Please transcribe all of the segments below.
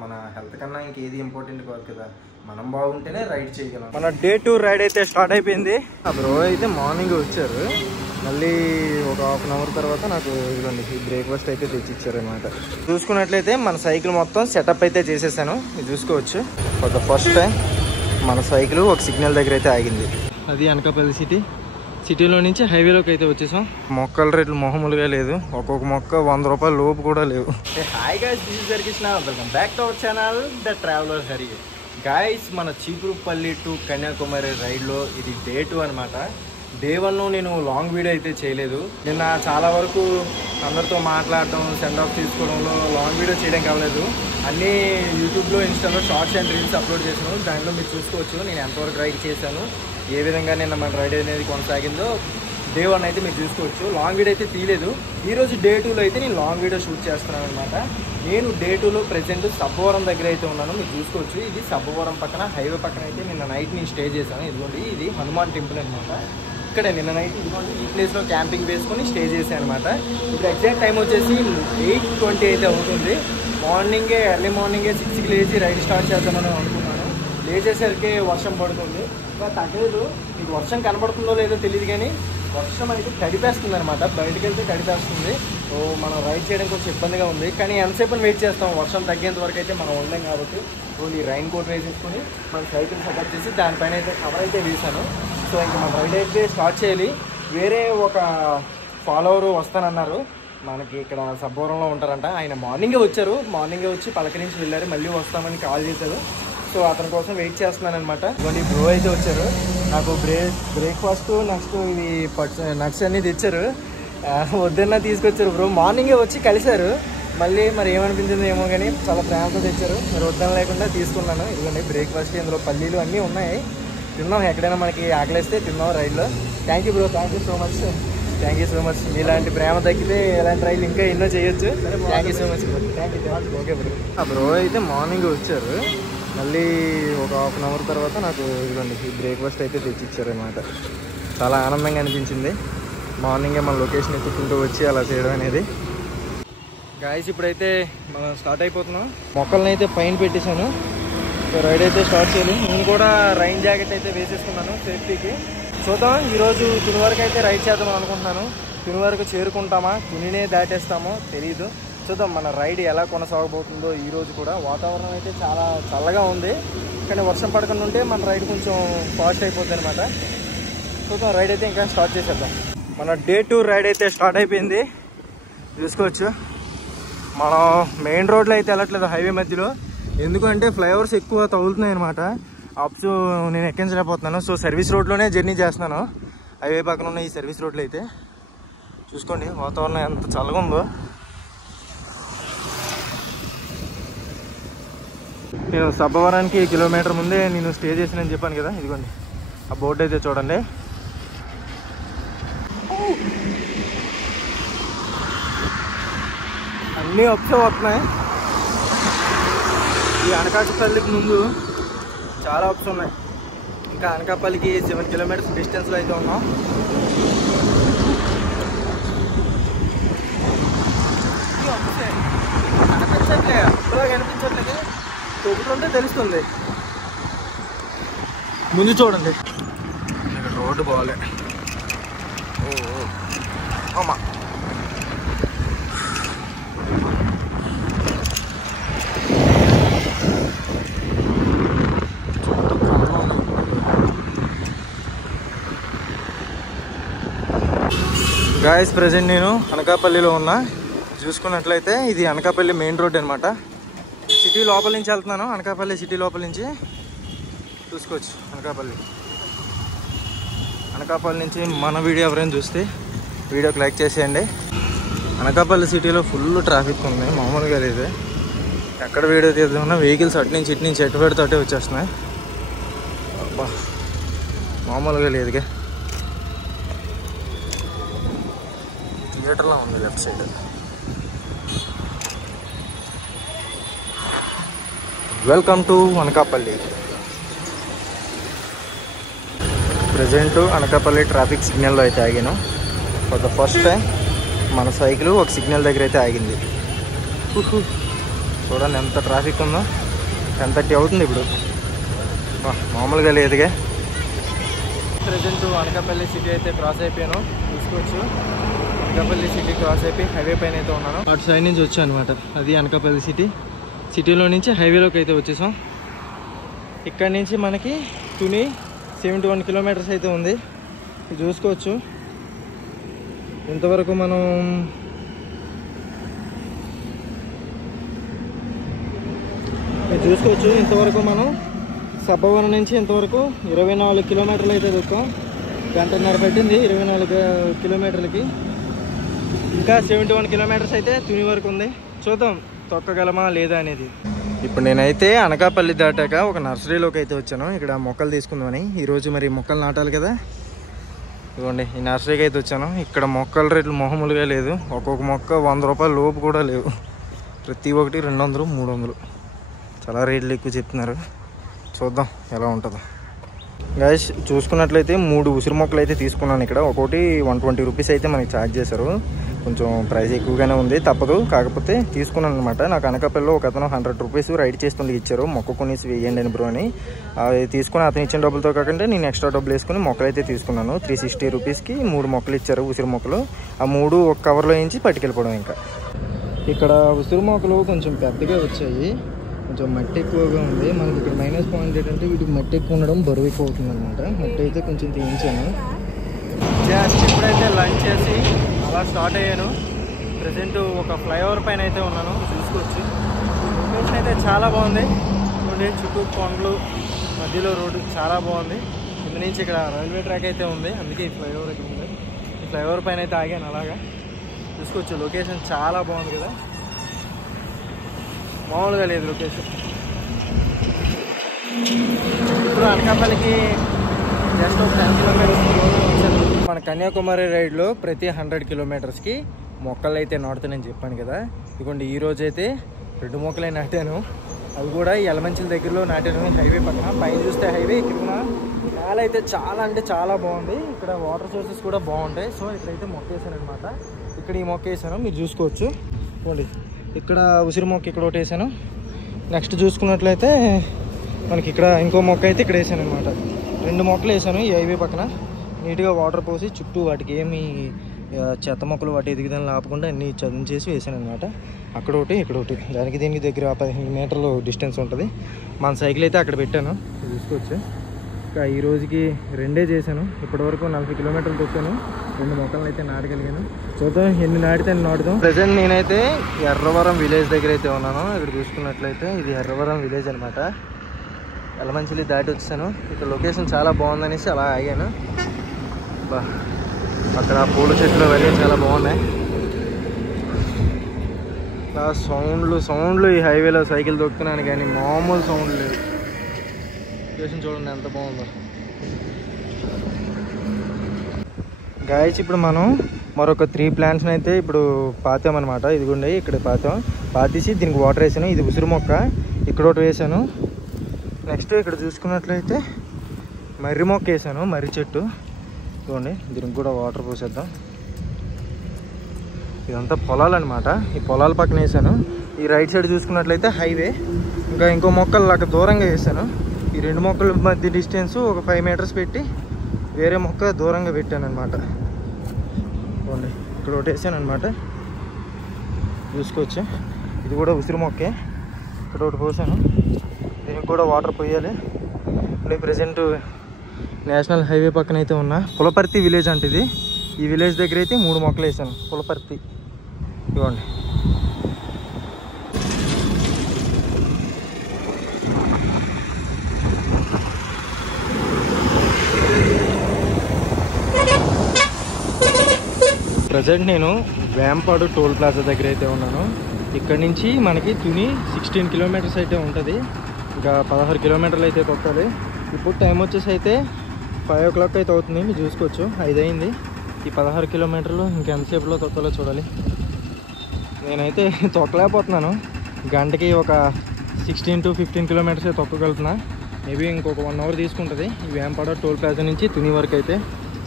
మన హెల్త్ కన్నా ఇంకేది ఇంపార్టెంట్ కాదు కదా, మనం బాగుంటేనే రైడ్ చేయగలం. మన డే 2 రైడ్ అయితే స్టార్ట్ అయిపోయింది. ఆ బ్రో అయితే మార్నింగ్ వచ్చారు, మళ్ళీ ఒక హాఫ్ అన్ అవర్ తర్వాత నాకు ఇదిగోండి ఈ బ్రేక్ఫాస్ట్ అయితే తెచ్చిచ్చారు అనమాట. చూసుకున్నట్లయితే మన సైకిల్ మొత్తం సెటప్ అయితే చేసేసాను, ఇది చూసుకోవచ్చు. ఫర్ ద ఫస్ట్ టైం మన సైకిల్ ఒక సిగ్నల్ దగ్గర అయితే ఆగింది. అది అనకాపల్లి సిటీలో నుంచి హైవేలోకి అయితే వచ్చేసాం. మొక్కల రేట్లు మొహములుగా లేదు, ఒక్కొక్క మొక్క 100 రూపాయల లోపు కూడా లేవు. Hi guys, this is Harikrishna, welcome back to our channel the traveller Hari. Guys, మన చీపురుపల్లి టు కన్యాకుమారి రైడ్లో ఇది డే 2 అనమాట. డే 1 నేను లాంగ్ వీడియో అయితే చేయలేదు. నిన్న చాలా వరకు అందరితో మాట్లాడటం, సెండ్ ఆఫ్ తీసుకోవడంలో లాంగ్ వీడియో చేయడం కావలేదు. అన్నీ యూట్యూబ్లో, ఇన్స్టాలో షార్ట్స్ అండ్ రీల్స్ అప్లోడ్ చేశాను. దాంట్లో మీరు చూసుకోవచ్చు నేను ఎంతవరకు రైడ్ చేశాను, ఏ విధంగా నిన్న మన రైడ్ అనేది కొనసాగిందో. డే 1 అయితే మీరు చూసుకోవచ్చు. లాంగ్ వీడియో అయితే తీయలేదు. ఈరోజు డే 2లో అయితే నేను లాంగ్ వీడియో షూట్ చేస్తున్నాను అనమాట. నేను డే 2లో ప్రెజెంట్ సబ్బవరం దగ్గర అయితే ఉన్నాను, మీరు చూసుకోవచ్చు. ఇది సబ్బవరం పక్కన, హైవే పక్కన అయితే నిన్న నైట్ నేను స్టే చేశాను. ఇదిగోండి, ఇది హనుమాన్ టెంపుల్ అనమాట. ఇక్కడ నిన్న నైట్ ఇదిగోండి ఈ ప్లేస్లో క్యాంపింగ్ వేసుకొని స్టే చేశాను అనమాట. ఇప్పుడు ఎగ్జాక్ట్ టైం వచ్చేసి 8:20 అయితే అవుతుంది. ఎర్లీ మార్నింగే 6కి లేచి రైడ్ స్టార్ట్ చేద్దామని అనుకున్నాను. లేచేసరికి వర్షం పడుతుంది, ఇంకా తగ్గలేదు. మీకు వర్షం కనబడుతుందో లేదో తెలియదు, కానీ వర్షం అయితే తడిపేస్తుంది అనమాట. బయటకు వెళ్తే తడిపేస్తుంది. సో మనం రైడ్ చేయడం కొంచెం ఇబ్బందిగా ఉంది, కానీ ఎంతసేపు వెయిట్ చేస్తాం, వర్షం తగ్గేంత వరకు అయితే మనం ఉండలేం కాబట్టి. ఓన్లీ రైన్ కోట్ వేసేసుకొని మన సైకిల్ సెటప్ చేసి దానిపైన అయితే కవర్ అయితే వేసాను. సో ఇంకా మన రైడ్ అయితే స్టార్ట్ చేయాలి. వేరే ఒక ఫాలోవర్ వస్తానన్నారు, మనకి ఇక్కడ సబ్బవరంలో ఉంటారంట. ఆయన మార్నింగే వచ్చి పలకరించి వెళ్ళారు, మళ్ళీ వస్తామని కాల్ చేశారు. సో అతని కోసం వెయిట్ చేస్తున్నాను అనమాట. ఇవ్వండి బ్రో అయితే వచ్చారు, నాకు బ్రేక్ఫాస్ట్ నెక్స్ట్ ఇవి నట్స్ అన్నీ తెచ్చారు. వద్దన్నా తీసుకొచ్చారు బ్రో. మార్నింగే వచ్చి కలిశారు, మళ్ళీ మరి ఏమనిపించింది ఏమో కానీ చాలా ప్రేమతో తెచ్చారు. మరి వద్దన లేకుండా తీసుకున్నాను. ఇదిగోండి బ్రేక్ఫాస్ట్, ఇందులో పల్లీలు అన్నీ ఉన్నాయి. తిన్నాం, ఎక్కడైనా మనకి ఆకలిస్తే తిన్నాం రైడ్లో. Thank you bro, thank you so much. ఇలాంటి ప్రేమ తగ్గితే ఇలాంటి రైడ్లు ఇంకా ఎన్నో చేయొచ్చు. Thank you so much bro. Thank you. Okay bro. ఆ బ్రో అయితే మార్నింగ్ వచ్చారు, మళ్ళీ ఒక హాఫ్ అన్ అవర్ తర్వాత నాకు ఇదిగోండి ఈ బ్రేక్ఫాస్ట్ అయితే తెచ్చిచ్చారు అనమాట. చాలా ఆనందంగా అనిపించింది మార్నింగే మన లొకేషన్ ఎత్తుకుంటూ వచ్చి అలా చేయడం అనేది. గాయస్, ఇప్పుడైతే మనం స్టార్ట్ అయిపోతున్నాం. మొక్కలను అయితే పైన పెట్టేశాను. సో రైడ్ అయితే స్టార్ట్ చేయాలి. నేను కూడా రైన్ జాకెట్ అయితే వేసేసుకున్నాను సేఫ్టీకి. చూద్దాం, ఈరోజు తుని వరకు అయితే రైడ్ చేద్దాం అనుకుంటున్నాను. తుని వరకు చేరుకుంటామా, తునినే దాటేస్తామో తెలీదు. చూద్దాం మన రైడ్ ఎలా కొనసాగబోతుందో. ఈరోజు కూడా వాతావరణం అయితే చాలా చల్లగా ఉంది, కానీ వర్షం పడకుండా ఉంటే మన రైడ్ కొంచెం ఫాస్ట్ అయిపోద్ది అనమాట. చూద్దాం, రైడ్ అయితే ఇంకా స్టార్ట్ చేసేద్దాం. మన డే 2 రైడ్ అయితే స్టార్ట్ అయిపోయింది, చూసుకోవచ్చు. మనం మెయిన్ రోడ్లో అయితే వెళ్ళట్లేదు, హైవే మధ్యలో. ఎందుకంటే ఫ్లైఓవర్స్ ఎక్కువ తగులుతున్నాయి అనమాట. అప్స్ నేను ఎక్కించలేకపోతున్నాను. సో సర్వీస్ రోడ్లోనే జర్నీ చేస్తున్నాను. హైవే పక్కన ఉన్న ఈ సర్వీస్ రోడ్లో అయితే చూసుకోండి వాతావరణం ఎంత చల్లగా ఉందో. నేను సబ్బవరానికి కిలోమీటర్ ముందే నేను స్టే చేసినని చెప్పాను కదా, ఇదిగోండి ఆ బోర్డు అయితే చూడండి. అన్నీ అప్స్ వస్తున్నాయి. ఈ అనకాపల్లికి ముందు చాలా అప్స్ ఉన్నాయి. ఇంకా అనకాపల్లికి 7 కిలోమీటర్స్ డిస్టెన్స్లో అయితే ఉన్నాం. కనిపించట్లేదు, తొక్కుతుంటే తెలుస్తుంది. ముందు చూడండి, రోడ్డు బాగాలే. అమ్మా, గాయస్ ప్రజెంట్ నేను అనకాపల్లిలో ఉన్నా. చూసుకున్నట్లయితే ఇది అనకాపల్లి మెయిన్ రోడ్ అనమాట. సిటీ లోపల నుంచి వెళ్తున్నాను, అనకాపల్లి సిటీ లోపల నుంచి చూసుకోవచ్చు. అనకాపల్లి నుంచి మన వీడియో ఎవరైనా చూస్తే వీడియోకి లైక్ చేసేయండి. అనకాపల్లి సిటీలో ఫుల్ ట్రాఫిక్ ఉంది, మామూలుగా లేదు. ఎక్కడ వీడియో తీద్దామన్నా వెహికల్స్ అటు నుంచి ఎటు పెడితే అటే వచ్చేస్తున్నాయి. అబ్బా, మామూలుగా లేదుగా. థియేటర్లో ఉంది left side. Welcome to Anakapalli. Present Anakapalli traffic సిగ్నల్లో అయితే ఆగాను. ఫర్ ద ఫస్ట్ టైం మన సైకిల్ ఒక సిగ్నల్ దగ్గర అయితే ఆగింది. చూడండి ఎంత ట్రాఫిక్ ఉందో. 10:30 అవుతుంది ఇప్పుడు. మామూలుగా లేదుగా. ప్రజెంట్ అనకాపల్లి సిటీ అయితే క్రాస్ అయిపోయాను. చూసుకోవచ్చు, అనకాపల్లి సిటీ క్రాస్ అయిపోయి హైవే పైన అయితే ఉన్నాను. అటు సైడ్ నుంచి వచ్చాను అనమాట. అది అనకాపల్లి సిటీ. సిటీలో నుంచి హైవేలోకి అయితే వచ్చేసాం. ఇక్కడ నుంచి మనకి తుని 71 కిలోమీటర్స్ అయితే ఉంది. ఇది చూసుకోవచ్చు. ఇంతవరకు మనం ఇంతవరకు మనం సబ్బవరం నుంచి ఇంతవరకు 24 కిలోమీటర్లు అయితే దొక్కాం. 1:30 పట్టింది 24 కిలోమీటర్లకి. ఇంకా 71 కిలోమీటర్స్ అయితే తుని వరకు ఉంది. చూద్దాం తొక్కగలమా లేదా అనేది. ఇప్పుడు నేనైతే అనకాపల్లి దాటాక ఒక నర్సరీలోకి అయితే వచ్చాను. ఇక్కడ మొక్కలు తీసుకుందామని. ఈరోజు మరి మొక్కలు నాటాలి కదా. ఇదిగోండి, ఈ నర్సరీకి అయితే వచ్చాను. ఇక్కడ మొక్కల రేట్లు మామూలుగా లేదు. ఒక్కొక్క మొక్క 100 రూపాయల లోపు కూడా లేవు. ప్రతి ఒక్కటి 200, 300. చాలా రేట్లు ఎక్కువ చెప్తున్నారు. చూద్దాం ఎలా ఉంటుందో. గైస్ చూసుకున్నట్లయితే 3 ఉసిరి మొక్కలు అయితే తీసుకున్నాను. ఇక్కడ ఒక్కొక్కటి 120 రూపీస్ అయితే మనకి ఛార్జ్ చేశారు. కొంచెం ప్రైస్ ఎక్కువగానే ఉంది, తప్పదు. కాకపోతే తీసుకున్నాను అనమాట. నాకు అనకాపల్లిలో ఒక అతను 100 రూపీస్ రైడ్ చేస్తుండే ఇచ్చారు. మొక్క కొనేసి వేయండి అని బ్రో అని. అవి తీసుకుని అతను ఇచ్చిన డబ్బులతో కాకుండా నేను ఎక్స్ట్రా డబ్బులు వేసుకుని మొక్కలు అయితే తీసుకున్నాను. 360 రూపీస్కి 3 మొక్కలు ఇచ్చారు, ఉసిరి మొక్కలు. ఆ 3 ఒక కవర్లో వేయించి పట్టుకెళ్ళిపోవడం. ఇంకా ఇక్కడ ఉసిరి మొక్కలు కొంచెం పెద్దగా వచ్చాయి. కొంచెం మట్టి ఎక్కువగా ఉంది. మనకి ఇక్కడ మైనస్ పాయింట్ ఏంటంటే వీటికి మట్టి ఎక్కువ ఉండడం, బరువు ఎక్కువ అవుతుంది అనమాట. మట్టి అయితే కొంచెం తీయించాను. జస్ట్ ఇప్పుడైతే లంచ్ చేసి అలా స్టార్ట్ అయ్యాను. ప్రజెంట్ ఒక ఫ్లైఓవర్ పైన అయితే ఉన్నాను. చూసుకోవచ్చు, లొకేషన్ అయితే చాలా బాగుంది. చుట్టూ కొండలు, మధ్యలో రోడ్డు చాలా బాగుంది. కింద నుంచి ఇక్కడ రైల్వే ట్రాక్ అయితే ఉంది. అందుకే ఈ ఫ్లైఓవర్ అయితే ఉంది. ఈ ఫ్లైఓవర్ పైన అయితే ఆగాను. అలాగా చూసుకోవచ్చు, లొకేషన్ చాలా బాగుంది కదా. మామూలుగా లేదు లొకేషన్. ఇప్పుడు అనకాపల్లికి జస్ట్ ఒక 10 కిలోమీటర్స్ వచ్చాను. మన కన్యాకుమారి రైడ్లో ప్రతి 100 కిలోమీటర్స్కి మొక్కలు అయితే నాటుతానని చెప్పాను కదా. ఇదిగోండి, ఈరోజు అయితే 2 మొక్కలే నాటాను. అవి కూడా ఈ యలమంచిల దగ్గరలో నాటాను, హైవే పక్కన. పైన చూస్తే హైవే, కింద నేల అయితే చాలా అంటే చాలా బాగుంది. ఇక్కడ వాటర్ సోర్సెస్ కూడా బాగుంటాయి. సో ఇక్కడైతే మొక్క వేసాను అనమాట. ఇక్కడ ఈ మొక్క వేసాను, మీరు చూసుకోవచ్చు. ఇదిగోండి, ఇక్కడ ఉసిరి మొక్క ఇక్కడ ఒకటి వేసాను. నెక్స్ట్ చూసుకున్నట్లయితే మనకి ఇక్కడ ఇంకో మొక్క అయితే ఇక్కడ వేసాను అనమాట. 2 మొక్కలు వేసాను ఈ హైవే పక్కన. నీట్గా వాటర్ పోసి చుట్టూ వాటికి ఏమి చెత్త మొక్కలు వాటి ఎదుగుదలను ఆపకుండా అన్ని చదించేసి వేసాను అనమాట. అక్కడ ఒకటి, ఇక్కడ ఒకటి. దానికి దీనికి దగ్గర 15 మీటర్లు డిస్టెన్స్ ఉంటుంది. మన సైకిల్ అయితే అక్కడ పెట్టాను, చూసుకోవచ్చు. ఇంకా ఈ రోజుకి 2 చేశాను. ఇప్పటివరకు 40 కిలోమీటర్లు తొక్కాను. 2 మొక్కలను అయితే నాటగలిగాను. చూద్దాం ఎన్ని నాటితే నాటుదాం. ప్రజెంట్ నేనైతే ఎర్రవరం విలేజ్ దగ్గర అయితే ఉన్నాను. ఇక్కడ చూసుకున్నట్లయితే ఇది ఎర్రవరం విలేజ్ అనమాట. యలమంచిలి దాటి వచ్చాను. ఇక్కడ లొకేషన్ చాలా బాగుందనేసి అలా ఆగాను. అక్కడ పూల చెట్లు అవన్నీ చాలా బాగున్నాయి. ఇలా సౌండ్లు ఈ హైవేలో సైకిల్ దొక్కుతున్నాను కానీ మామూలు సౌండ్ లేదు. లొకేషన్ చూడండి ఎంత బాగుందో. గాయస్ ఇప్పుడు మనం మరొక 3 ప్లాంట్స్ని అయితే ఇప్పుడు పాతామన్నమాట. ఇదిగోండి, ఇక్కడ పాతేసి దీనికి వాటర్ వేసాను. ఇది ఉసిరి మొక్క, ఇక్కడ ఒకటి వేసాను. నెక్స్ట్ ఇక్కడ చూసుకున్నట్లయితే మర్రి మొక్క వేసాను, మర్రి చెట్టు. ఇదిగోండి, దీనికి కూడా వాటర్ పోసేద్దాం. ఇదంతా పొలాలు అనమాట. ఈ పొలాల పక్కన వేసాను. ఈ రైట్ సైడ్ చూసుకున్నట్లయితే హైవే. ఇంకా ఇంకో మొక్కలు అక్కడ దూరంగా వేసాను. ఈ 2 మొక్కల మధ్య డిస్టెన్స్ ఒక 5 మీటర్స్ పెట్టి వేరే మొక్క దూరంగా పెట్టాను అనమాట. ఇదిగోండి, ఇక్కడ ఒకటి వేసాను అనమాట. చూసుకోవచ్చు, ఇది కూడా ఉసిరి మొక్కే. ఇక్కడ ఒకటి పోసాను, దీనికి కూడా వాటర్ పోయాలి. ఇప్పుడు ప్రజెంట్ నేషనల్ హైవే పక్కన అయితే ఉన్నా. పులపర్తి విలేజ్ అంటే ఇది. ఈ విలేజ్ దగ్గర అయితే 3 మొక్కలు వేసాను, పులపర్తి. ఇవ్వండి, ప్రజెంట్ నేను వేంపాడు టోల్ ప్లాజా దగ్గర అయితే ఉన్నాను. ఇక్కడ నుంచి మనకి తుని 16 కిలోమీటర్స్ అయితే ఉంటుంది. ఇంకా 16 కిలోమీటర్లు అయితే తొక్కాలి. ఇప్పుడు టైం వచ్చేసి అయితే 5 o'clock అయితే అవుతుంది. మీరు చూసుకోవచ్చు, 5 అయింది. ఈ 16 కిలోమీటర్లు ఇంకెంతసేపులో తొక్కాలో చూడాలి. నేనైతే తొక్కలేకపోతున్నాను. గంటకి ఒక 16 to 15 కిలోమీటర్స్ తొక్కగలుగుతున్నా. మేబీ ఇంకొక 1 hour తీసుకుంటుంది. ఈ వేంపాడు టోల్ ప్లాజా నుంచి తుని వరకు అయితే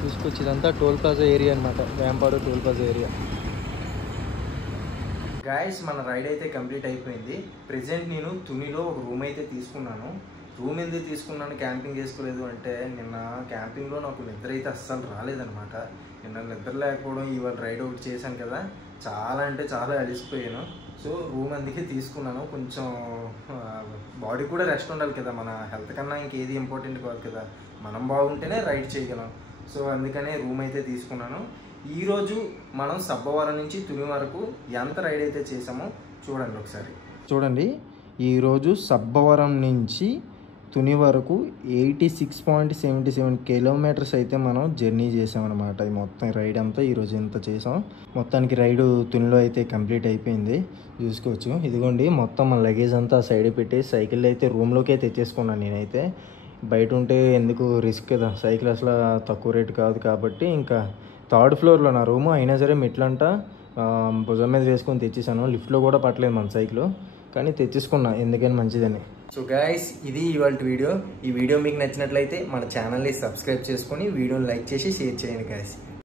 చూసుకోవచ్చు. ఇదంతా టోల్ ప్లాజా ఏరియా అనమాట, Vempadu toll plaza area. Guys మన రైడ్ అయితే కంప్లీట్ అయిపోయింది. ప్రెజెంట్ నేను తునిలో ఒక రూమ్ అయితే తీసుకున్నాను. రూమ్ ఎందుకు తీసుకున్నాను, క్యాంపింగ్ చేసుకోలేదు అంటే నిన్న క్యాంపింగ్లో నాకు నిద్ర అయితే అస్సలు రాలేదనమాట. నిన్న నిద్ర లేకపోవడం, ఇవాళ రైడ్ అవుట్ చేశాను కదా, చాలా అంటే చాలా అలిసిపోయాను. సో రూమ్ అందుకే తీసుకున్నాను. కొంచెం బాడీ కూడా రెస్ట్ ఉండాలి కదా, మన హెల్త్ కన్నా ఇంకేది ఇంపార్టెంట్ కాదు కదా, మనం బాగుంటేనే రైడ్ చేయగలం. సో అందుకనే రూమ్ అయితే తీసుకున్నాను. ఈరోజు మనం సబ్బవరం నుంచి తుని వరకు ఎంత రైడ్ అయితే చేసామో చూడండి ఒకసారి. చూడండి, ఈరోజు సబ్బవరం నుంచి తుని వరకు 86.77 కిలోమీటర్స్ అయితే మనం జర్నీ చేసామన్నమాట. ఈ మొత్తం రైడ్ అంతా ఈరోజు ఎంత చేసాం. మొత్తానికి రైడ్ తునిలో అయితే కంప్లీట్ అయిపోయింది. చూసుకోవచ్చు, ఇదిగోండి మొత్తం మన లగేజ్ అంతా సైడ్ పెట్టి సైకిల్ అయితే రూమ్లోకే తెచ్చేసుకున్నాను. నేనైతే బయట ఉంటే ఎందుకు రిస్క్ కదా, సైకిల్ అసలు తక్కువ రేటు కాదు కాబట్టి ఇంకా 3rd ఫ్లోర్లో నా రూము. అయినా సరే మెట్లంట భుజం మీద వేసుకొని తెచ్చేసాను. లిఫ్ట్లో కూడా పట్టలేదు మన సైకిల్, కానీ తెచ్చేసుకున్నా ఎందుకని మంచిదని. సో గైస్, ఇది ఇవాళ వీడియో. ఈ వీడియో మీకు నచ్చినట్లయితే మన ఛానల్ని సబ్స్క్రైబ్ చేసుకొని వీడియోని లైక్ చేసి షేర్ చేయండి గైస్.